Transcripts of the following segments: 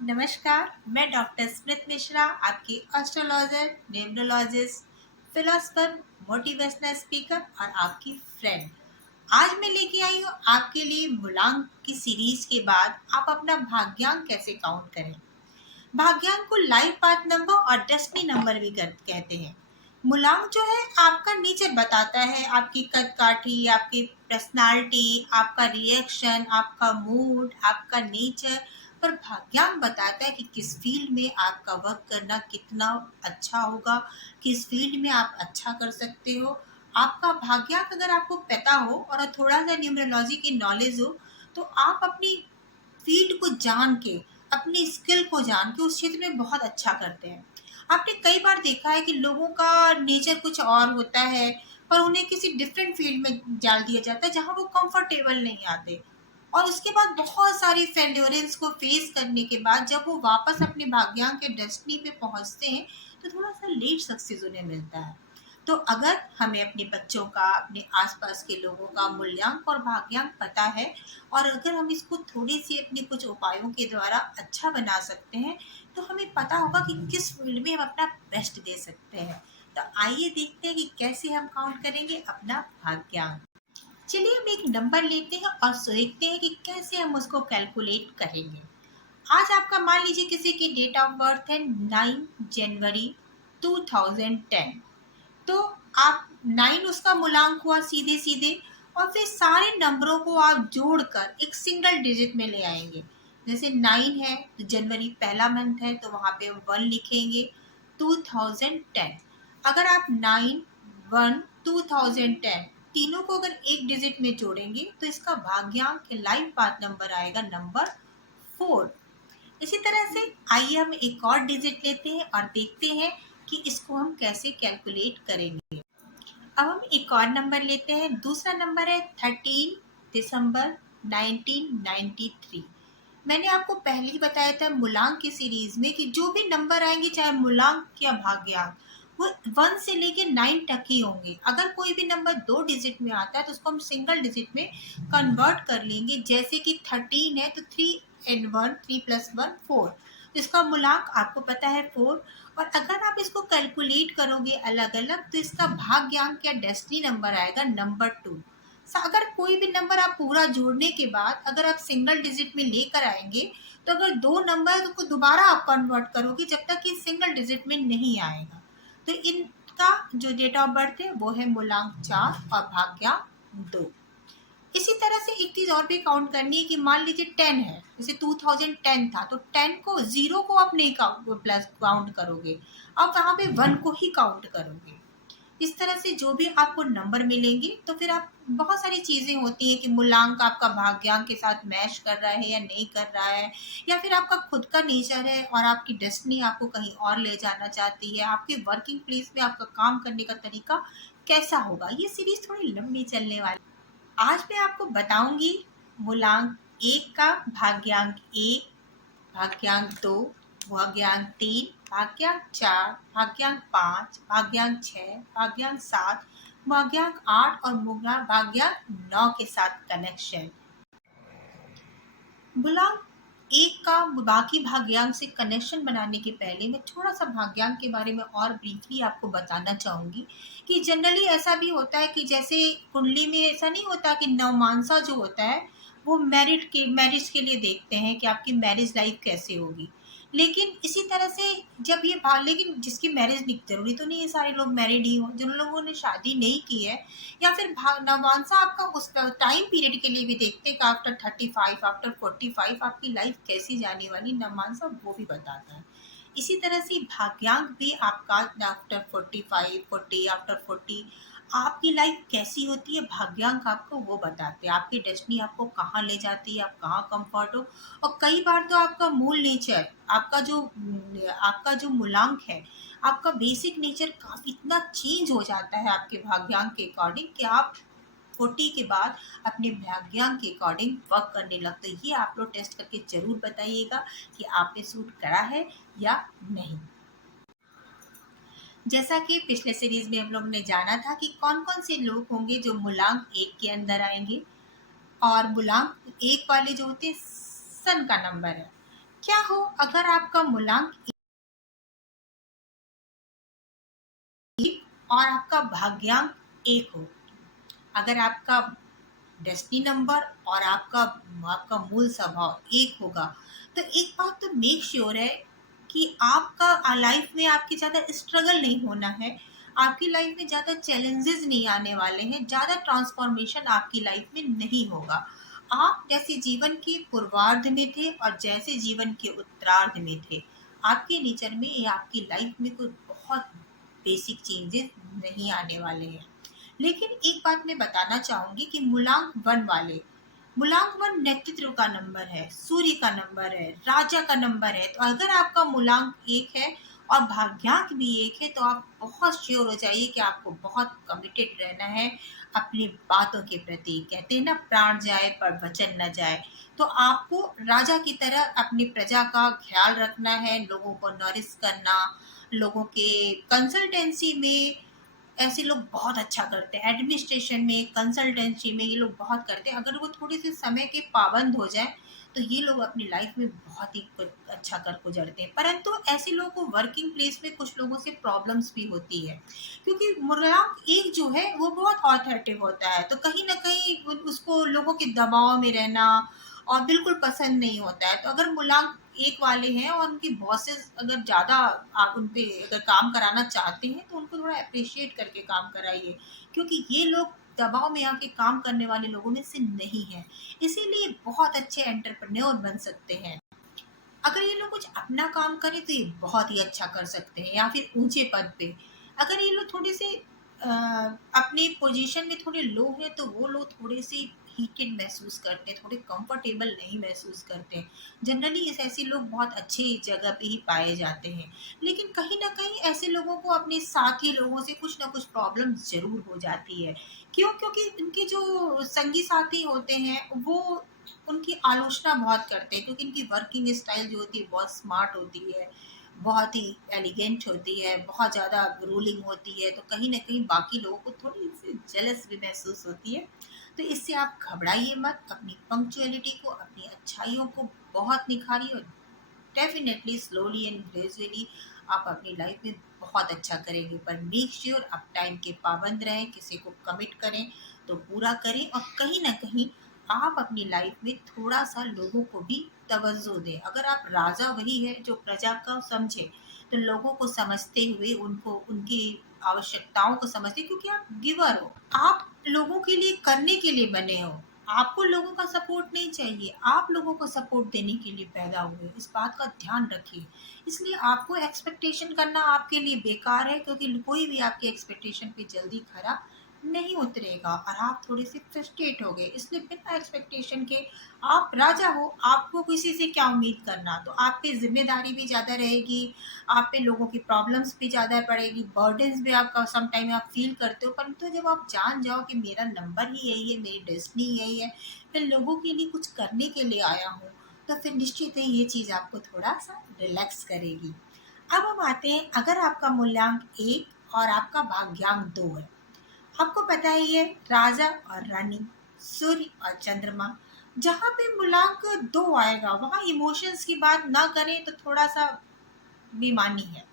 नमस्कार, मैं डॉक्टर स्मित मिश्रा, आपकी astrologer, numerologist, philosopher, motivational speaker और आपकी फ्रेंड। आज मैं लेके आई हूँ आपके लिए मूलांक की सीरीज के बाद आप अपना भाग्यांक कैसे काउंट करें। भाग्यांक को लाइफ पाथ नंबर और डेस्टिनी नंबर भी कहते हैं। मूलांक जो है आपका नेचर बताता है, आपकी कद काठी, आपकी पर्सनालिटी, आपका रिएक्शन, आपका मूड, आपका नेचर। पर भाग्यांक बताता है कि किस फील्ड में आपका वर्क करना कितना अच्छा होगा, किस फील्ड में आप अच्छा कर सकते हो। आपका भाग्यांक अगर आपको पता हो और थोड़ा सा न्यूमरोलॉजी की नॉलेज हो, तो आप अपनी फील्ड को जान के, अपनी स्किल को जान के उस क्षेत्र में बहुत अच्छा करते हैं। आपने कई बार देखा है कि लोगों का नेचर कुछ और होता है, पर उन्हें किसी डिफरेंट फील्ड में डाल दिया जाता है जहाँ वो कंफर्टेबल नहीं आते, और उसके बाद बहुत सारी फेल्योरेंस को फेस करने के बाद जब वो वापस अपने भाग्यांक के डेस्टिनी पे पहुंचते हैं, तो थोड़ा सा लेट सक्सेस उन्हें मिलता है। तो अगर हमें अपने बच्चों का, अपने आसपास के लोगों का मूल्यांक और भाग्यांक पता है, और अगर हम इसको थोड़ी सी अपने कुछ उपायों के द्वारा अच्छा बना सकते हैं, तो हमें पता होगा कि किस फील्ड में हम अपना बेस्ट दे सकते हैं। तो आइए देखते हैं कि कैसे हम काउंट करेंगे अपना भाग्यांक। चलिए हम एक नंबर लेते हैं और देखते हैं कि कैसे हम उसको कैलकुलेट करेंगे। आज आपका मान लीजिए किसी की डेट ऑफ बर्थ है 9 जनवरी 2010। तो आप 9 उसका मूलांक हुआ सीधे सीधे, और फिर सारे नंबरों को आप जोड़कर एक सिंगल डिजिट में ले आएंगे। जैसे 9 है तो जनवरी पहला मंथ है, तो वहां पे हम 1 लिखेंगे। 2010, अगर आप 9 1 2010 तीनों को अगर एक डिजिट में जोड़ेंगे तो इसका भाग्यांक लाइफ पाथ नंबर आएगा नंबर 4। इसी तरह से आइए हम एक और डिजिट लेते हैं और देखते हैं कि इसको हम कैसे कैलकुलेट करेंगे। अब हम एक और नंबर लेते हैं। दूसरा नंबर है 13 दिसंबर 1993। मैंने आपको पहले ही बताया था मूलांक की सीरीज में कि जो भी नंबर आएंगे, चाहे मूलांक या भाग्यांक, वो 1 से लेके 9 तक ही होंगे। अगर कोई भी नंबर 2 डिजिट में आता है तो उसको हम सिंगल डिजिट में कन्वर्ट कर लेंगे। जैसे कि 13 है तो 3 and 1, 3 + 1 4, तो इसका मूलांक आपको पता है 4। और अगर आप इसको कैलकुलेट करोगे अलग अलग, तो इसका भाग्यांक या डेस्टिनी नंबर आएगा नंबर 2। अगर कोई भी नंबर आप पूरा जोड़ने के बाद अगर आप सिंगल डिजिट में लेकर आएंगे, तो अगर 2 नंबर है तो उसको दोबारा आप कन्वर्ट करोगे जब तक कि सिंगल डिजिट में नहीं आएगा। तो इनका जो डेट ऑफ बर्थ है वो है मूलांक 4 और भाग्यांक 2। इसी तरह से एक चीज और भी काउंट करनी है कि मान लीजिए 10 है, जैसे 2010 था, तो 10 को, 0 को आप नहीं प्लस काउंट करोगे, आप वहां पे 1 को ही काउंट करोगे। इस तरह से जो भी आपको नंबर मिलेंगे, तो फिर आप, बहुत सारी चीजें होती हैं कि मूलांक आपका भाग्यांक के साथ मैच कर रहा है या नहीं कर रहा है, या फिर आपका खुद का नेचर है और आपकी डेस्टिनी आपको कहीं और ले जाना चाहती है, आपके वर्किंग प्लेस में आपका काम करने का तरीका कैसा होगा। ये सीरीज थोड़ी लंबी चलने वाली। आज मैं आपको बताऊंगी मूलांक 1 का, भाग्यांक 1, भाग्यांक 2, भाग्यांक 3, भाग्यांक 4, भाग्यांक 5, भाग्यांक 6, भाग्यांक 7, भाग्यांक 8 और भाग्यांक 9 के साथ कनेक्शन। मूलांक 1 का बाकी भाग्यांक से कनेक्शन बनाने के पहले मैं थोड़ा सा भाग्यांक के बारे में और ब्रीफली आपको बताना चाहूंगी कि जनरली ऐसा भी होता है कि जैसे कुंडली में ऐसा नहीं होता कि नवमांसा जो होता है वो मैरिज के लिए देखते हैं कि आपकी मैरिज लाइफ कैसे होगी। लेकिन इसी तरह से जब ये भाग, लेकिन जिसकी मैरिज नहीं, जरूरी तो नहीं है सारे लोग मैरिड ही हो, जिन लोगों ने शादी नहीं की है, या फिर नवांसा आपका उस टाइम पीरियड के लिए भी देखते हैं कि आफ्टर 35, आफ्टर 45 आपकी लाइफ कैसी जाने वाली, नवांसा वो भी बताता है। इसी तरह से भाग्यांक भी आपका आफ्टर 45, 40, आफ्टर 40 आपकी लाइफ कैसी होती है, भाग्यांक आपको वो बताते हैं। आपकी डेस्टिनी आपको कहाँ ले जाती है, आप कहाँ कंफर्ट हो। और कई बार तो आपका मूल नेचर, आपका जो मूलांक है, आपका बेसिक नेचर काफी इतना चेंज हो जाता है आपके भाग्यांक के अकॉर्डिंग कि आप 40 के बाद अपने भाग्यांक के अकॉर्डिंग वर्क करने लगते हैं। ये आप लोग टेस्ट करके जरूर बताइएगा कि आपने सूट करा है या नहीं। जैसा कि पिछले सीरीज में हम लोग ने जाना था कि कौन कौन से लोग होंगे जो मूलांक 1 के अंदर आएंगे, और मूलांक 1 वाले जो होते हैं सन का नंबर है, क्या हो अगर आपका मूलांक एक और आपका भाग्यांक एक हो? अगर आपका डेस्टिनी नंबर और आपका आपका मूल स्वभाव एक होगा, तो एक बात तो मेक श्योर है कि आपका लाइफ में आपकी ज़्यादा स्ट्रगल नहीं होना है। आपकी लाइफ में ज़्यादा चैलेंजेस नहीं आने वाले हैं, ज़्यादा ट्रांसफॉर्मेशन आपकी लाइफ में नहीं होगा। आप जैसे जीवन के पूर्वार्ध में थे और जैसे जीवन के उत्तरार्ध में थे, आपके नेचर में या आपकी लाइफ में कोई बहुत बेसिक चेंजेस नहीं आने वाले हैं। लेकिन एक बात मैं बताना चाहूंगी कि मूलांक वन वाले, मूलांक वन नेतृत्व का नंबर है, सूर्य का नंबर है, राजा का नंबर है। तो अगर आपका मूलांक एक है और भाग्यांक भी एक है, तो आप बहुत श्योर हो जाइए कि आपको बहुत कमिटेड रहना है अपनी बातों के प्रति। कहते हैं ना, प्राण जाए पर वचन न जाए। तो आपको राजा की तरह अपनी प्रजा का ख्याल रखना है, लोगों को नॉरिश करना, लोगों के कंसल्टेंसी में ऐसे लोग बहुत अच्छा करते हैं, एडमिनिस्ट्रेशन में, कंसल्टेंसी में ये लोग बहुत करते हैं। अगर वो थोड़े से समय के पाबंद हो जाए, तो ये लोग अपनी लाइफ में बहुत ही कुछ अच्छा कर गुजरते हैं। परंतु ऐसे लोगों को वर्किंग प्लेस में कुछ लोगों से प्रॉब्लम्स भी होती है, क्योंकि मूलांक एक जो है वो बहुत ऑथोरिटेटिव होता है, तो कहीं ना कहीं उसको लोगों के दबाव में रहना और बिल्कुल पसंद नहीं होता है। तो अगर मूलांक एक वाले हैं और उनकी बॉसेस अगर ज़्यादा आप उन पे अगर काम कराना चाहते हैं, तो उनको थोड़ा अप्रिशिएट करके काम कराइए, क्योंकि ये लोग दबाव में आके काम करने वाले लोगों में से नहीं है। इसीलिए बहुत अच्छे एंटरप्रेन्योर बन सकते हैं। अगर ये लोग कुछ अपना काम करें तो ये बहुत ही अच्छा कर सकते हैं, या फिर ऊंचे पद पे। अगर ये लोग थोड़े से अपने पोजीशन में थोड़े लो हैं, तो वो लोग थोड़े से हीटेड महसूस करते हैं, थोड़े कंफर्टेबल नहीं महसूस करते। जनरली इस ऐसे लोग बहुत अच्छी जगह पे ही पाए जाते हैं। लेकिन कहीं ना कहीं ऐसे लोगों को अपने साथी लोगों से कुछ ना कुछ प्रॉब्लम जरूर हो जाती है। क्यों? क्योंकि इनके जो संगी साथी होते हैं वो उनकी आलोचना बहुत करते हैं, क्योंकि इनकी वर्किंग स्टाइल जो होती है बहुत स्मार्ट होती है, बहुत ही एलिगेंट होती है, बहुत ज़्यादा रूलिंग होती है। तो कहीं ना कहीं बाकी लोगों को थोड़ी सी जेलस भी महसूस होती है। तो इससे आप घबराइए मत, अपनी पंक्चुअलिटी को, अपनी अच्छाइयों को बहुत निखारिए, और डेफिनेटली स्लोली एंड ग्रेजुअली आप अपनी लाइफ में बहुत अच्छा करेंगे। पर मेक श्योर आप टाइम के पाबंद रहें, किसी को कमिट करें तो पूरा करें, और कहीं ना कहीं आप अपनी लाइफ में थोड़ा सा लोगों को भी तवज्जो दें। अगर आप राजा वही है जो प्रजा का समझे, तो लोगों को समझते हुए उनको उनकी आवश्यकताओं को समझते, क्योंकि आप गिवर हो, आप लोगों के लिए करने के लिए बने हो। आपको लोगों का सपोर्ट नहीं चाहिए, आप लोगों को सपोर्ट देने के लिए पैदा हुए। इस बात का ध्यान रखिए। इसलिए आपको एक्सपेक्टेशन करना आपके लिए बेकार है, क्योंकि कोई भी आपके एक्सपेक्टेशन पे जल्दी खरा नहीं उतरेगा और आप थोड़े से फ्रस्ट्रेट हो गए। इसलिए बिना एक्सपेक्टेशन के, आप राजा हो, आपको किसी से क्या उम्मीद करना। तो आप पे जिम्मेदारी भी ज़्यादा रहेगी, आप पे लोगों की प्रॉब्लम्स भी ज़्यादा पड़ेगी, बर्डन्स भी आपका सम टाइम आप फील करते हो। परंतु जब आप जान जाओ कि मेरा नंबर ही यही है, मेरी डेस्टिनी यही है, मैं लोगों के लिए कुछ करने के लिए आया हूँ, तो फिर निश्चित ही ये चीज़ आपको थोड़ा सा रिलैक्स करेगी। अब हम आते हैं, अगर आपका मूल्यांक एक और आपका भाग्यांक दो है। आपको पता ही है, राजा और रानी, सूर्य और चंद्रमा, जहाँ पे मूलांक दो आएगा वहाँ इमोशंस की बात ना करें तो थोड़ा सा बेमानी है।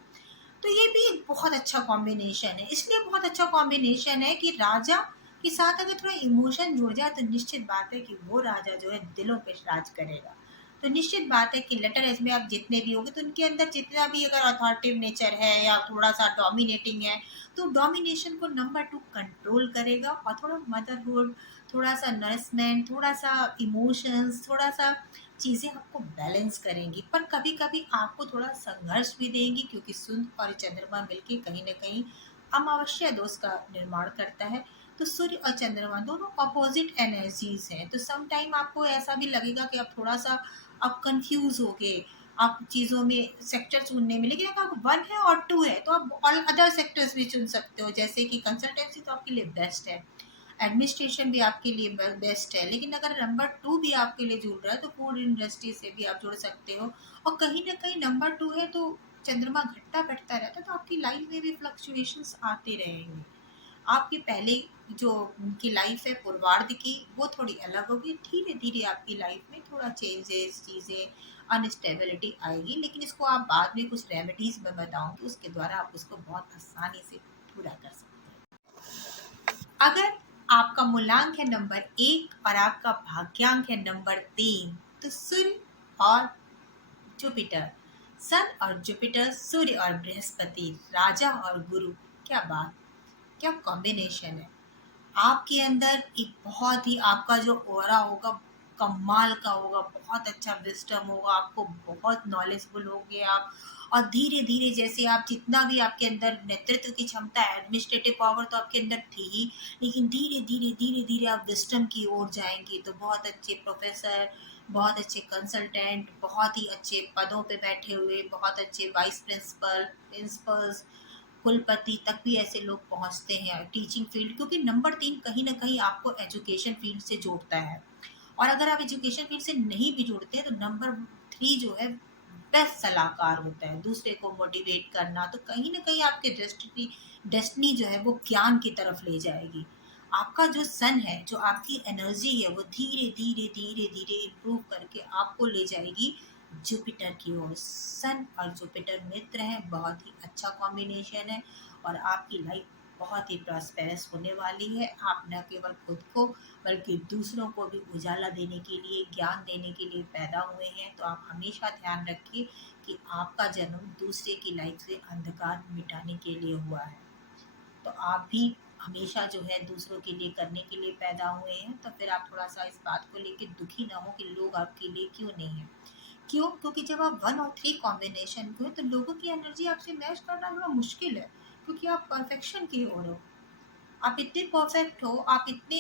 तो ये भी एक बहुत अच्छा कॉम्बिनेशन है। इसलिए बहुत अच्छा कॉम्बिनेशन है कि राजा के साथ अगर थोड़ा इमोशन जुड़ जाए, तो निश्चित बात है कि वो राजा जो है दिलों पे राज करेगा। तो निश्चित बात है कि लेटर एज में आप जितने भी होंगे, तो उनके अंदर जितना भी अगर अथॉरिटिव नेचर है या थोड़ा सा डोमिनेटिंग है, तो डोमिनेशन को नंबर टू कंट्रोल करेगा, और थोड़ा मदरहुड, थोड़ा सा नरिशमेंट, थोड़ा सा इमोशंस, थोड़ा सा चीज़ें आपको बैलेंस करेंगी। पर कभी कभी आपको थोड़ा संघर्ष भी देंगी, क्योंकि सूर्य और चंद्रमा मिलके कहीं ना कहीं अमावस्या दोष का निर्माण करता है। तो सूर्य और चंद्रमा दोनों अपोजिट एनर्जीज हैं, तो सम टाइम आपको ऐसा भी लगेगा कि आप थोड़ा सा आप कंफ्यूज हो गए, आप चीज़ों में सेक्टर चुनने में। लेकिन अगर आप वन है और टू है, तो आप ऑल अदर सेक्टर्स भी चुन सकते हो, जैसे कि कंसल्टेंसी तो आपके लिए बेस्ट है, एडमिनिस्ट्रेशन भी आपके लिए बेस्ट है। लेकिन अगर नंबर टू भी आपके लिए जुड़ रहा है, तो फूड इंडस्ट्री से भी आप जुड़ सकते हो। और कहीं ना कहीं नंबर टू है तो चंद्रमा घटता बढ़ता रहता है, तो आपकी लाइफ में भी फ्लक्चुएशंस आते रहेंगे। आपकी पहले जो उनकी लाइफ है पूर्वार्ध की वो थोड़ी अलग होगी। धीरे धीरे आपकी लाइफ में थोड़ा चेंजेस, चीज़ें, अनस्टेबिलिटी आएगी, लेकिन इसको आप बाद में कुछ रेमेडीज में बताऊंगी, उसके द्वारा आप उसको बहुत आसानी से पूरा कर सकते हैं। अगर आपका मूलांक है नंबर 1 और आपका भाग्यांक है नंबर 3, तो सूर्य और जुपिटर, सन और जुपिटर, सूर्य और बृहस्पति, राजा और गुरु, क्या बात, क्या कॉम्बिनेशन है। आपके अंदर एक बहुत ही, आपका जो ऑरा होगा कमाल का होगा, बहुत अच्छा विजडम होगा, आपको बहुत नॉलेजफुल होगे आप। और धीरे धीरे जैसे आप जितना भी आपके अंदर नेतृत्व की क्षमता, एडमिनिस्ट्रेटिव पावर तो आपके अंदर थी ही, लेकिन धीरे धीरे आप विजडम की ओर जाएंगे तो बहुत अच्छे प्रोफेसर, बहुत अच्छे कंसल्टेंट, बहुत ही अच्छे पदों पे बैठे हुए, बहुत अच्छे वाइस प्रिंसिपल, प्रिंसिपल्स, कुलपति तक भी ऐसे लोग पहुंचते हैं टीचिंग फील्ड, क्योंकि नंबर 3 कहीं ना कहीं आपको एजुकेशन फील्ड से जोड़ता है। और अगर आप एजुकेशन फील्ड से नहीं भी जुड़ते हैं तो नंबर 3 जो है बेस्ट सलाहकार होता है, दूसरे को मोटिवेट करना, तो कहीं ना कहीं आपके डेस्टिनी जो है वो ज्ञान की तरफ ले जाएगी। आपका जो सन है, जो आपकी एनर्जी है, वो धीरे धीरे धीरे धीरे इम्प्रूव करके आपको ले जाएगी जुपिटर की ओर। सन और जुपिटर मित्र हैं, बहुत ही अच्छा कॉम्बिनेशन है, और आपकी लाइफ बहुत ही प्रॉस्पेरस होने वाली है। आप न केवल खुद को बल्कि दूसरों को भी उजाला देने के लिए, ज्ञान देने के लिए पैदा हुए हैं। तो आप हमेशा ध्यान रखिए कि आपका जन्म दूसरे की लाइफ से अंधकार मिटाने के लिए हुआ है। तो आप भी हमेशा जो है दूसरों के लिए करने के लिए पैदा हुए हैं। तो फिर आप थोड़ा सा इस बात को लेके दुखी ना हो कि लोग आपके लिए क्यों नहीं है। क्यों? क्योंकि जब आप 1 और 3 कॉम्बिनेशन को, तो लोगों की एनर्जी आपसे मैच करना थोड़ा मुश्किल है, क्योंकि आप परफेक्शन की ओर हो। आप इतने परफेक्ट हो, आप इतने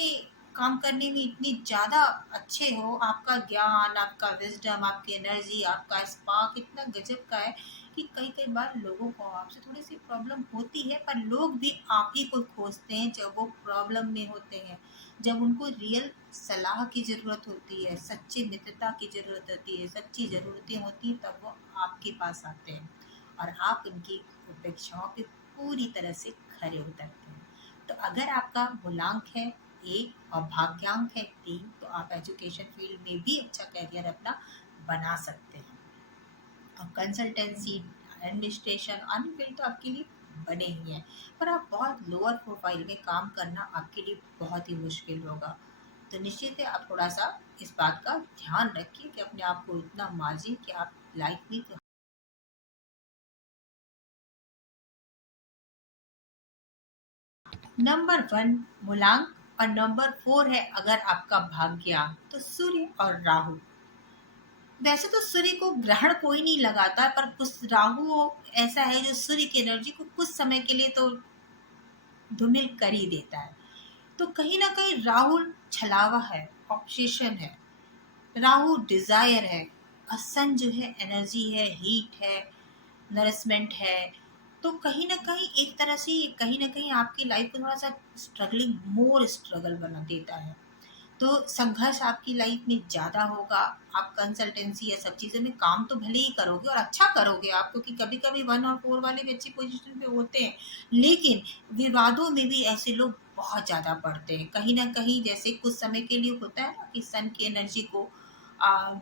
काम करने में इतनी ज़्यादा अच्छे हो, आपका ज्ञान, आपका विजडम, आपकी एनर्जी, आपका स्पार्क इतना गजब का है कि कई कई बार लोगों को आपसे थोड़ी सी प्रॉब्लम होती है, पर लोग भी आप ही को खोजते हैं जब वो प्रॉब्लम में होते हैं, जब उनको रियल सलाह की ज़रूरत होती है, सच्ची मित्रता की ज़रूरत होती है, सच्ची ज़रूरतें होती हैं, तब वो आपके पास आते हैं और आप उनकी अपेक्षाओं पे पूरी तरह से खरे उतरते हैं। तो अगर आपका मूलांक है 1 और भाग्यांक है 3, तो आप एजुकेशन फील्ड में भी अच्छा करियर अपना बना सकते हैं। और कंसल्टेंसी, एडमिनिस्ट्रेशन, अन्य फील्ड तो आपके लिए बने ही हैं, पर आप बहुत लोअर प्रोफाइल में काम करना आपके लिए बहुत ही मुश्किल होगा। तो निश्चित है आप थोड़ा सा इस बात का ध्यान रखिए कि अपने आप को इतना मार्जिन कि आप लाइफ में। नंबर 1 मूलांक और नंबर 4 है अगर आपका भाग्यांक, तो सूर्य और राहु। वैसे तो सूर्य को ग्रहण कोई नहीं लगाता, पर कुछ राहु ऐसा है जो सूर्य की एनर्जी को कुछ समय के लिए तो धूमिल कर ही देता है। तो कहीं ना कहीं राहु छलावा है, ऑब्सेशन है, राहु डिजायर है, और सन जो है एनर्जी है, हीट है, नरिशमेंट है। तो कहीं ना कहीं एक तरह से ये कहीं ना कहीं आपकी लाइफ को थोड़ा सा स्ट्रगलिंग, मोर स्ट्रगल बना देता है। तो संघर्ष आपकी लाइफ में ज़्यादा होगा। आप कंसल्टेंसी या सब चीज़ों में काम तो भले ही करोगे और अच्छा करोगे आप, क्योंकि कभी कभी 1 और 4 वाले भी अच्छी पोजीशन पे होते हैं, लेकिन विवादों में भी ऐसे लोग बहुत ज़्यादा पड़ते हैं। कहीं ना कहीं जैसे कुछ समय के लिए होता है ना कि सन की एनर्जी को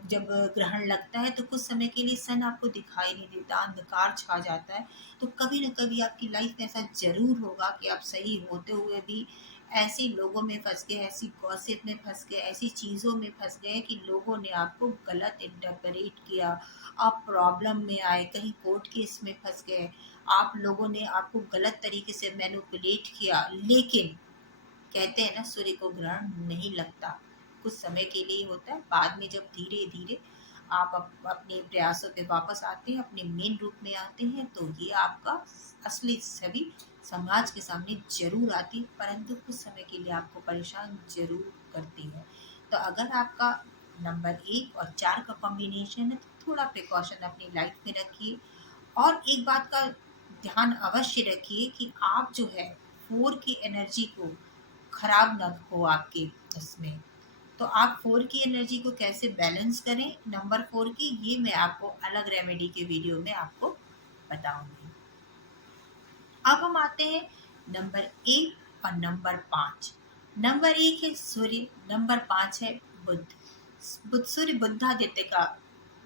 जब ग्रहण लगता है तो कुछ समय के लिए सन आपको दिखाई नहीं देता, अंधकार छा जाता है। तो कभी न कभी आपकी लाइफ में ऐसा ज़रूर होगा कि आप सही होते हुए भी ऐसे लोगों में फँस गए, ऐसी गॉसिप में फँस गए, ऐसी चीज़ों में फँस गए कि लोगों ने आपको गलत इंटरप्रेट किया, आप प्रॉब्लम में आए, कहीं कोर्ट केस में फँस गए, आप लोगों ने आपको गलत तरीके से मैनिपुलेट किया। लेकिन कहते हैं ना, सूर्य को ग्रहण नहीं लगता, कुछ समय के लिए होता है, बाद में जब धीरे धीरे आप अपने प्रयासों पे वापस आते हैं, अपने मेन रूप में आते हैं, तो ये आपका असली छवि समाज के सामने जरूर आती है, परंतु कुछ समय के लिए आपको परेशान जरूर करती है। तो अगर आपका नंबर 1 और 4 का कॉम्बिनेशन है तो थोड़ा प्रिकॉशन अपनी लाइफ में रखिए। और एक बात का ध्यान अवश्य रखिए कि आप जो है 4 की एनर्जी को खराब ना हो आपके उसमें। तो आप 4 की एनर्जी को कैसे बैलेंस करें नंबर 4 की, ये मैं आपको अलग रेमेडी के वीडियो में आपको बताऊंगी। अब हम आते हैं नंबर 1 और नंबर 5। नंबर 1 है सूर्य, नंबर 5 है बुध। सूर्य बुधादित्य का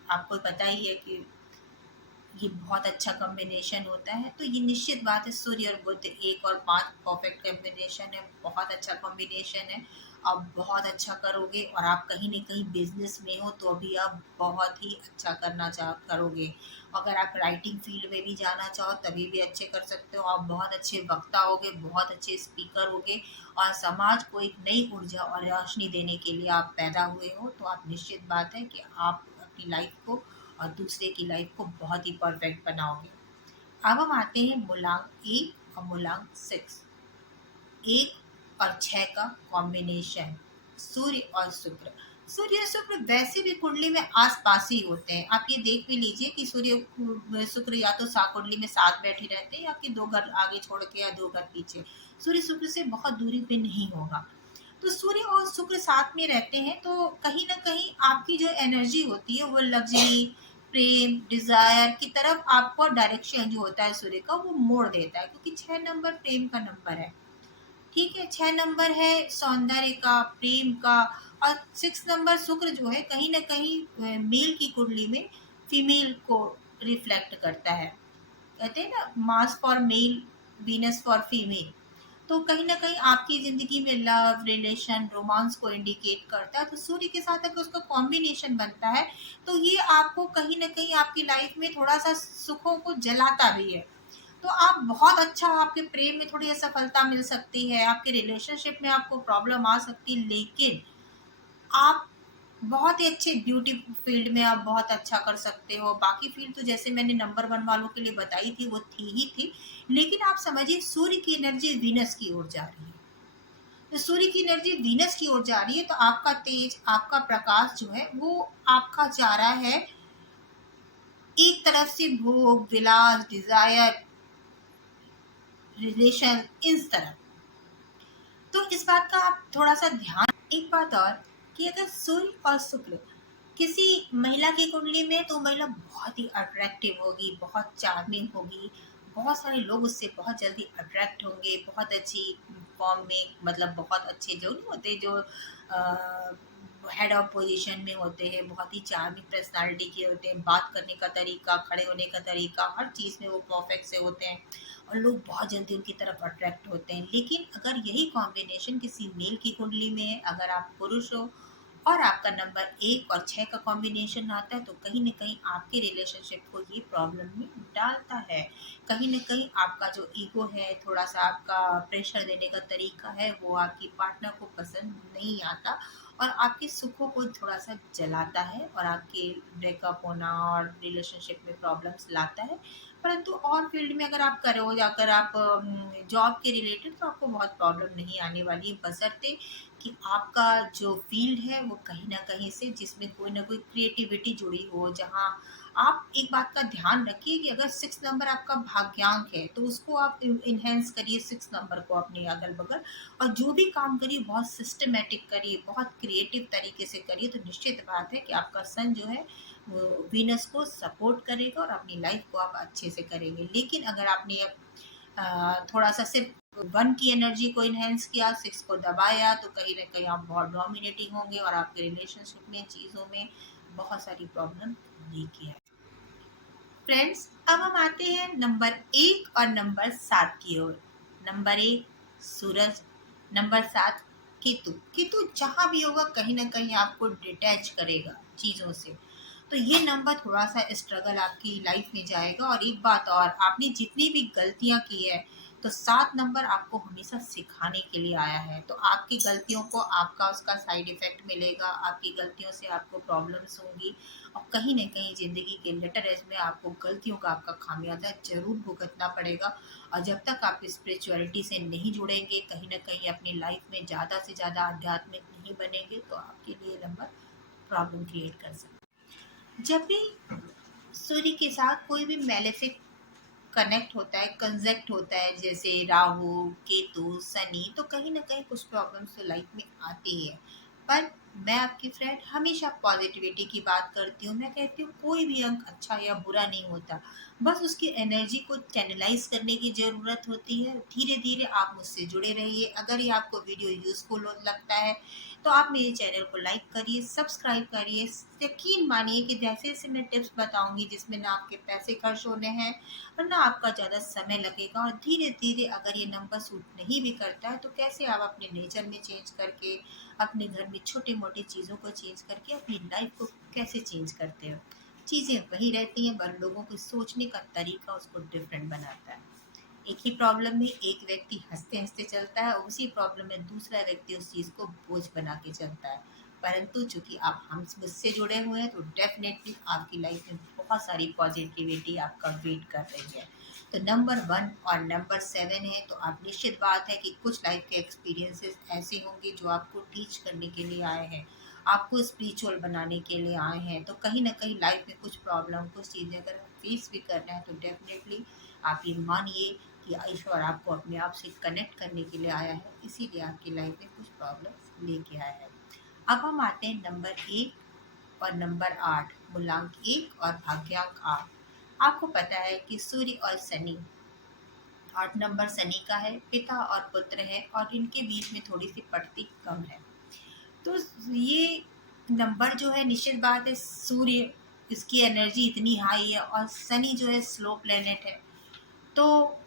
आपको पता ही है कि ये बहुत अच्छा कॉम्बिनेशन होता है। तो ये निश्चित बात है, सूर्य और बुध 1 और 5 परफेक्ट कॉम्बिनेशन है, बहुत अच्छा कॉम्बिनेशन है। आप बहुत अच्छा करोगे और आप कहीं न कहीं बिज़नेस में हो तो अभी आप बहुत ही अच्छा करना करोगे। अगर आप राइटिंग फील्ड में भी जाना चाहो तभी भी अच्छे कर सकते हो। आप बहुत अच्छे वक्ता होगे, बहुत अच्छे स्पीकर होगे और समाज को एक नई ऊर्जा और रोशनी देने के लिए आप पैदा हुए हो। तो आप निश्चित बात है कि आप अपनी लाइफ को और दूसरे की लाइफ को बहुत ही परफेक्ट बनाओगे। अब हम आते हैं मूलांक 1 और मूलांक 6, 1 और 6 का कॉम्बिनेशन, सूर्य और शुक्र। सूर्य और शुक्र वैसे भी कुंडली में आस पास ही होते हैं। आप ये देख भी लीजिए कि सूर्य शुक्र या तो कुंडली में साथ बैठे रहते हैं या कि 2 घर आगे छोड़ के या 2 घर पीछे। सूर्य शुक्र से बहुत दूरी पे नहीं होगा। तो सूर्य और शुक्र साथ में रहते हैं तो कहीं ना कहीं आपकी जो एनर्जी होती है वो लग्जरी, प्रेम, डिजायर की तरफ आपको डायरेक्शन जो होता है सूर्य का वो मोड़ देता है, क्योंकि 6 नंबर प्रेम का नंबर है। ठीक है, 6 नंबर है सौंदर्य का, प्रेम का। और 6 नंबर शुक्र जो है कहीं ना कहीं मेल की कुंडली में फीमेल को रिफ्लेक्ट करता है। कहते हैं ना, mass for male, Venus for female. तो कहीं ना कहीं आपकी जिंदगी में लव, रिलेशन, रोमांस को इंडिकेट करता है। तो सूर्य के साथ अगर उसका कॉम्बिनेशन बनता है तो ये आपको कहीं ना कहीं आपकी लाइफ में थोड़ा सा सुखों को जलाता भी है। तो आप बहुत अच्छा, आपके प्रेम में थोड़ी असफलता मिल सकती है, आपके रिलेशनशिप में आपको प्रॉब्लम आ सकती है, लेकिन आप बहुत ही अच्छे ब्यूटी फील्ड में आप बहुत अच्छा कर सकते हो। बाकी फील्ड तो जैसे मैंने नंबर 1 वालों के लिए बताई थी वो थी ही थी, लेकिन आप समझिए सूर्य की एनर्जी वीनस की ओर जा रही है। तो सूर्य की एनर्जी वीनस की ओर जा रही है तो आपका तेज, आपका प्रकाश जो है वो आपका जा रहा है एक तरफ से भोग विलास, डिजायर, रिलेशन, इस तरफ। तो इस बात का आप थोड़ा सा ध्यान। एक बात और, कि अगर सूर्य और शुक्र किसी महिला की कुंडली में तो महिला बहुत ही अट्रैक्टिव होगी, बहुत चार्मिंग होगी, बहुत सारे लोग उससे बहुत जल्दी अट्रैक्ट होंगे। बहुत अच्छी फॉर्म में, मतलब बहुत अच्छे जो नहीं होते जो हेड ऑफ पोजीशन में होते हैं, बहुत ही चार्मिंग पर्सनालिटी के होते हैं, बात करने का तरीका, खड़े होने का तरीका, हर चीज़ में वो परफेक्ट से होते हैं और लोग बहुत जल्दी उनकी तरफ अट्रैक्ट होते हैं। लेकिन अगर यही कॉम्बिनेशन किसी मेल की कुंडली में है, अगर आप पुरुष हो और आपका नंबर 1 और 6 का कॉम्बिनेशन आता है तो कहीं न कहीं आपके रिलेशनशिप को ये प्रॉब्लम में डालता है। कहीं न कहीं आपका जो ईगो है, थोड़ा-सा आपका प्रेशर देने का तरीका है, वो आपकी पार्टनर को पसंद नहीं आता और आपके सुखों को थोड़ा-सा जलाता है और आपके ब्रेकअप होना और रिलेशनशिप में प्रॉब्लम्स लाता है। परंतु और फील्ड में अगर आप करो, जाकर आप जॉब के रिलेटेड, तो आपको बहुत प्रॉब्लम नहीं आने वाली है, बशर्ते कि आपका जो फील्ड है वो कहीं ना कहीं से जिसमें कोई ना कोई क्रिएटिविटी जुड़ी हो। जहाँ आप एक बात का ध्यान रखिए कि अगर 6 नंबर आपका भाग्यांक है तो उसको आप इन्हेंस करिए, 6 नंबर को अपने अगल बगल, और जो भी काम करिए बहुत सिस्टमेटिक करिए, बहुत क्रिएटिव तरीके से करिए। तो निश्चित बात है कि आपका सन जो है वो वीनस को सपोर्ट करेगा और अपनी लाइफ को आप अच्छे से करेंगे। लेकिन अगर आपने थोड़ा सा सिर्फ 1 की एनर्जी को इन्हेंस किया, 6 को दबाया, तो कहीं ना कहीं आप बहुत डोमिनेटिंग होंगे और आपके रिलेशनशिप में, चीज़ों में बहुत सारी प्रॉब्लम लेके आए। फ्रेंड्स, अब हम आते हैं नंबर 1 और नंबर 7 की ओर। नंबर 1 सूरज, नंबर 7 केतु। केतु जहाँ भी होगा कहीं ना कहीं आपको डिटैच करेगा चीज़ों से। तो ये नंबर थोड़ा सा स्ट्रगल आपकी लाइफ में जाएगा। और एक बात और, आपने जितनी भी गलतियां की है तो 7 नंबर आपको हमेशा सिखाने के लिए आया है। तो आपकी गलतियों को आपका उसका साइड इफेक्ट मिलेगा, आपकी गलतियों से आपको प्रॉब्लम्स होंगी और कहीं ना कहीं ज़िंदगी के लेटर एज में आपको गलतियों का आपका खामियाजा जरूर भुगतना पड़ेगा। और जब तक आप स्पिरिचुअलिटी से नहीं जुड़ेंगे, कहीं ना कहीं अपनी लाइफ में ज़्यादा से ज़्यादा आध्यात्मिक नहीं बनेंगे, तो आपके लिए नंबर प्रॉब्लम क्रिएट कर सकते हैं। जब भी सूर्य के साथ कोई भी मेलेफिक कनेक्ट होता है, कंजक्ट होता है, जैसे राहु, केतु, शनि, तो कहीं ना कहीं कुछ प्रॉब्लम्स तो लाइफ में आती ही है। पर मैं आपकी फ्रेंड हमेशा पॉजिटिविटी की बात करती हूँ। मैं कहती हूँ कोई भी अंक अच्छा या बुरा नहीं होता, बस उसकी एनर्जी को चैनलाइज करने की ज़रूरत होती है। धीरे धीरे आप मुझसे जुड़े रहिए। अगर ये आपको वीडियो यूज़फुल लगता है तो आप मेरे चैनल को लाइक करिए, सब्सक्राइब करिए। यकीन मानिए कि जैसे जैसे मैं टिप्स बताऊंगी जिसमें ना आपके पैसे खर्च होने हैं और ना आपका ज़्यादा समय लगेगा, और धीरे धीरे अगर ये नंबर सूट नहीं भी करता है तो कैसे आप अपने नेचर में चेंज करके, अपने घर में छोटी मोटी चीज़ों को चेंज करके अपनी लाइफ को कैसे चेंज करते हो। चीज़ें वही रहती हैं, पर लोगों के सोचने का तरीका उसको डिफरेंट बनाता है। एक ही प्रॉब्लम में एक व्यक्ति हंसते हंसते चलता है, उसी प्रॉब्लम में दूसरा व्यक्ति उस चीज़ को बोझ बना के चलता है। परंतु चूंकि आप हम मुझसे जुड़े हुए हैं तो डेफिनेटली आपकी लाइफ में बहुत सारी पॉजिटिविटी आपका वेट कर रही है। तो नंबर 1 और नंबर 7 है, तो आप निश्चित बात है कि कुछ लाइफ के एक्सपीरियंसेस ऐसे होंगे जो आपको टीच करने के लिए आए हैं, आपको स्पिरिचुअल बनाने के लिए आए हैं। तो कहीं ना कहीं लाइफ में कुछ प्रॉब्लम, कुछ चीज़ें अगर फेस भी करना है तो डेफिनेटली आप ये मानिए कि ईश्वर आपको अपने आप से कनेक्ट करने के लिए आया है, इसीलिए आपकी लाइफ में कुछ प्रॉब्लम्स लेके आया है। अब हम आते हैं नंबर 1 और नंबर 8, मूलांक 1 और भाग्यांक 8। आपको पता है कि सूर्य और शनि, 8 नंबर शनि का है, पिता और पुत्र है, और इनके बीच में थोड़ी सी पड़ती कम है। तो ये नंबर जो है, निश्चित बात है सूर्य, इसकी एनर्जी इतनी हाई है, और शनि जो है स्लो प्लेनेट है। तो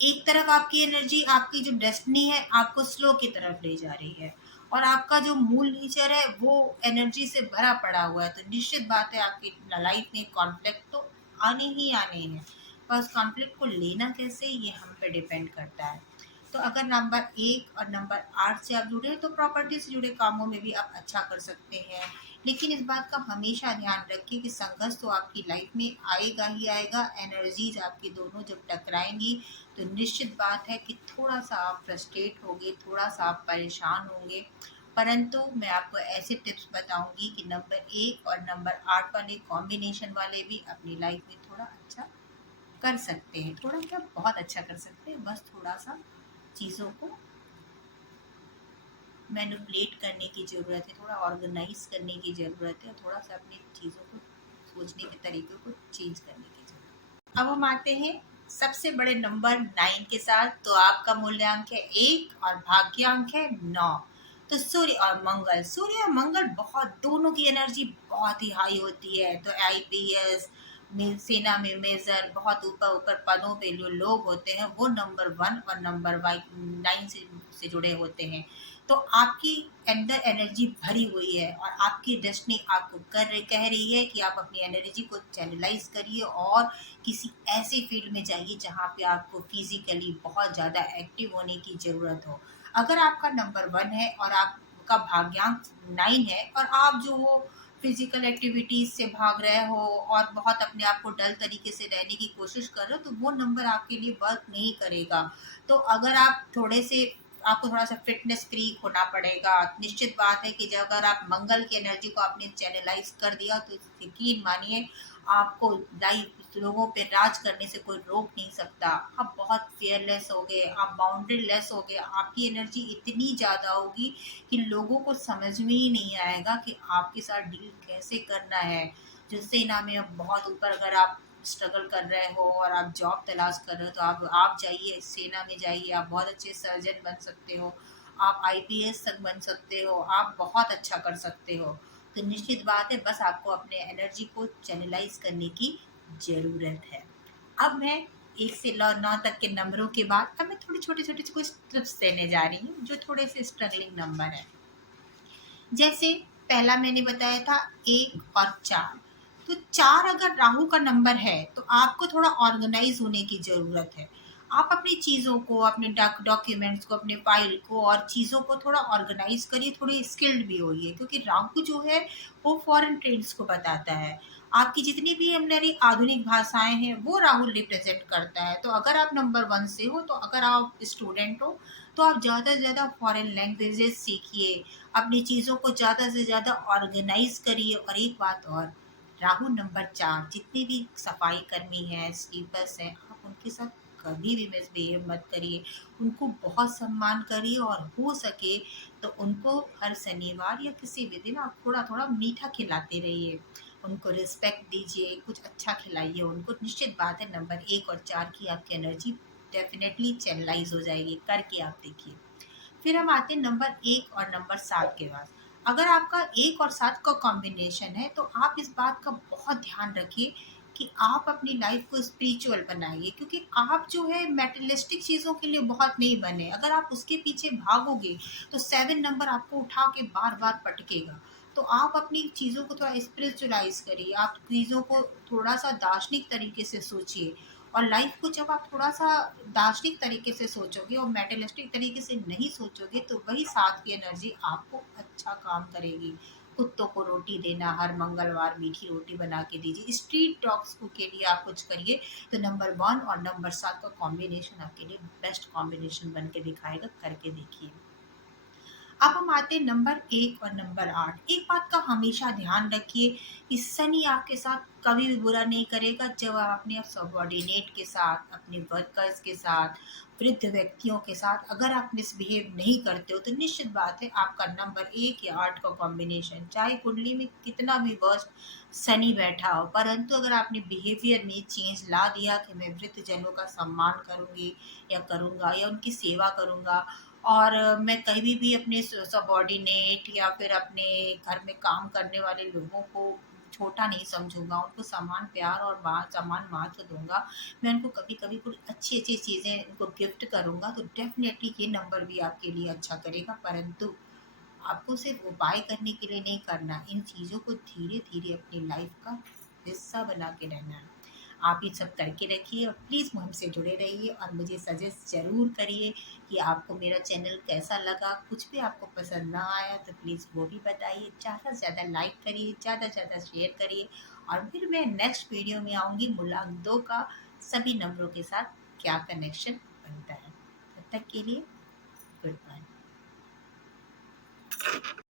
एक तरफ आपकी एनर्जी, आपकी जो डेस्टिनी है आपको स्लो की तरफ ले जा रही है, और आपका जो मूल नेचर है वो एनर्जी से भरा पड़ा हुआ है। तो निश्चित बात है आपकी लाइफ में कॉन्फ्लिक्ट तो आने ही आने हैं, पर उस कॉन्फ्लिक्ट को लेना कैसे ये हम पे डिपेंड करता है। तो अगर नंबर 1 और नंबर 8 से आप जुड़े हैं तो प्रॉपर्टी से जुड़े कामों में भी आप अच्छा कर सकते हैं। लेकिन इस बात का हमेशा ध्यान रखिए कि संघर्ष तो आपकी लाइफ में आएगा ही आएगा। एनर्जीज आपकी दोनों जब टकराएंगी तो निश्चित बात है कि थोड़ा सा आप फ्रस्ट्रेट होंगे, थोड़ा सा आप परेशान होंगे। परंतु मैं आपको ऐसे टिप्स बताऊंगी कि नंबर 1 और नंबर 8 वाले कॉम्बिनेशन वाले भी अपनी लाइफ में थोड़ा अच्छा कर सकते हैं। थोड़ा क्या, बहुत अच्छा कर सकते हैं, बस थोड़ा सा चीज़ों को मैनिपुलेट करने की ज़रूरत है, थोड़ा ऑर्गेनाइज करने की ज़रूरत है, थोड़ा सा अपनी चीज़ों को सोचने के तरीके को चेंज करने की ज़रूरत है। अब हम आते हैं सबसे बड़े नंबर 9 के साथ। तो आपका मूल्यांक है 1 और भाग्यांक है 9। तो सूर्य और मंगल, सूर्य और मंगल बहुत, दोनों की एनर्जी बहुत ही हाई होती है। तो आईपीएस में, सेना में मेजर, बहुत ऊपर ऊपर पदों पे जो लोग होते हैं वो नंबर 1 और नंबर 9 से जुड़े होते हैं। तो आपकी अंदर एनर्जी भरी हुई है, और आपकी डेस्टिनी आपको कह रही है कि आप अपनी एनर्जी को चैनलाइज करिए और किसी ऐसे फील्ड में जाइए जहाँ पे आपको फिजिकली बहुत ज़्यादा एक्टिव होने की ज़रूरत हो। अगर आपका नंबर 1 है और आपका भाग्यांक 9 है, और आप जो हो फिजिकल एक्टिविटीज से भाग रहे हो और बहुत अपने आप को डल तरीके से रहने की कोशिश कर रहे हो, तो वो नंबर आपके लिए वर्क नहीं करेगा। तो अगर आप थोड़े से, आपको थोड़ा सा फिटनेस फ्रीक होना पड़ेगा। निश्चित बात है कि जब अगर आप मंगल की एनर्जी को आपने चैनलाइज कर दिया तो यकीन मानिए आपको लाइफ, लोगों पे राज करने से कोई रोक नहीं सकता। आप बहुत फेयरलेस हो गए, आप बाउंड्री लेस हो गए, आपकी एनर्जी इतनी ज़्यादा होगी कि लोगों को समझ में ही नहीं आएगा कि आपके साथ डील कैसे करना है। जो सेना में अब बहुत ऊपर, अगर आप स्ट्रगल कर रहे हो और आप जॉब तलाश कर रहे हो तो आप जाइए, सेना में जाइए, आप बहुत अच्छे सर्जन बन सकते हो, आप आईपीएस तक बन सकते हो, आप बहुत अच्छा कर सकते हो। तो निश्चित बात है, बस आपको अपने एनर्जी को चैनलाइज करने की ज़रूरत है। अब मैं 1 से 9 तक के नंबरों के बाद अब मैं थोड़ी छोटे छोटे कुछ टिप्स देने जा रही हूँ जो थोड़े से स्ट्रगलिंग नंबर है। जैसे पहला मैंने बताया था 1 और 4। तो 4 अगर राहु का नंबर है तो आपको थोड़ा ऑर्गेनाइज होने की ज़रूरत है। आप अपनी चीज़ों को, अपने डॉक्यूमेंट्स को, अपने फाइल को और चीज़ों को थोड़ा ऑर्गेनाइज करिए, थोड़ी स्किल्ड भी होइए, क्योंकि राहु जो है वो फॉरेन ट्रेड्स को बताता है। आपकी जितनी भी हमारी आधुनिक भाषाएं हैं वो राहु रिप्रेजेंट करता है। तो अगर आप नंबर 1 से हो, तो अगर आप स्टूडेंट हो तो आप ज़्यादा से ज़्यादा फॉरेन लैंग्वेजेस सीखिए, अपनी चीज़ों को ज़्यादा से ज़्यादा ऑर्गेनाइज करिए। और एक बात और, राहु नंबर 4, जितने भी सफाई कर्मी हैं, स्वीपर्स हैं, आप उनके साथ कभी भी मिसबिहेव मत करिए। उनको बहुत सम्मान करिए और हो सके तो उनको हर शनिवार या किसी भी दिन आप थोड़ा-थोड़ा मीठा खिलाते रहिए। उनको रिस्पेक्ट दीजिए, कुछ अच्छा खिलाइए उनको। निश्चित बात है नंबर 1 और 4 की आपकी एनर्जी डेफ़िनेटली चैनलाइज़ हो जाएगी, करके आप देखिए। फिर हम आते हैं नंबर 1 और नंबर 7 के बाद। अगर आपका 1 और 7 का कॉम्बिनेशन है तो आप इस बात का बहुत ध्यान रखिए कि आप अपनी लाइफ को स्पिरिचुअल बनाइए, क्योंकि आप जो है मैटेरियलिस्टिक चीज़ों के लिए बहुत नहीं बने। अगर आप उसके पीछे भागोगे तो 7 नंबर आपको उठा के बार-बार पटकेगा। तो आप अपनी चीज़ों को थोड़ा स्पिरिचुअलाइज़ करिए, आप चीज़ों को थोड़ा-सा दार्शनिक तरीके से सोचिए। और लाइफ को जब आप थोड़ा-सा दार्शनिक तरीके से सोचोगे और मैटेरियलिस्टिक तरीके से नहीं सोचोगे तो वही 7 की एनर्जी आपको अच्छा काम करेगी। कुत्तों को रोटी देना, हर मंगलवार मीठी रोटी बना के दीजिए। स्ट्रीट डॉग्स को के लिए आप कुछ करिए तो नंबर 1 और नंबर 7 का कॉम्बिनेशन आपके लिए बेस्ट कॉम्बिनेशन बन के दिखाएगा, करके देखिए। अब हम आते हैं नंबर 1 और नंबर 8। एक बात का हमेशा ध्यान रखिए कि शनि आपके साथ कभी भी बुरा नहीं करेगा। जब आप अपने सबॉर्डिनेट के साथ, अपने वर्कर्स के साथ, वृद्ध व्यक्तियों के साथ अगर आप मिसबिहेव नहीं करते हो तो निश्चित बात है आपका नंबर 1 या 8 का कॉम्बिनेशन चाहे कुंडली में कितना भी वर्स्ट शनि बैठा हो, परंतु अगर आपने बिहेवियर में चेंज ला दिया कि मैं वृद्ध जनों का सम्मान करूँगी या करूँगा या उनकी सेवा करूँगा, और मैं कभी भी अपने सबॉर्डिनेट या फिर अपने घर में काम करने वाले लोगों को छोटा नहीं समझूंगा, उनको समान प्यार और समान महत्व दूंगा। मैं उनको कभी कभी कुछ अच्छी अच्छी चीज़ें उनको गिफ्ट करूंगा तो डेफिनेटली ये नंबर भी आपके लिए अच्छा करेगा। परंतु आपको सिर्फ उपाय करने के लिए नहीं करना, इन चीज़ों को धीरे धीरे अपनी लाइफ का हिस्सा बना के रहना है। आप ये सब करके रखिए और प्लीज़ हमसे जुड़े रहिए और मुझे सजेस्ट ज़रूर करिए कि आपको मेरा चैनल कैसा लगा। कुछ भी आपको पसंद ना आया तो प्लीज़ वो भी बताइए। ज़्यादा से ज़्यादा लाइक करिए, ज़्यादा से ज़्यादा शेयर करिए और फिर मैं नेक्स्ट वीडियो में आऊँगी मूलांक 2 का सभी नंबरों के साथ क्या कनेक्शन बनता है। तब तक के लिए गुड बाय।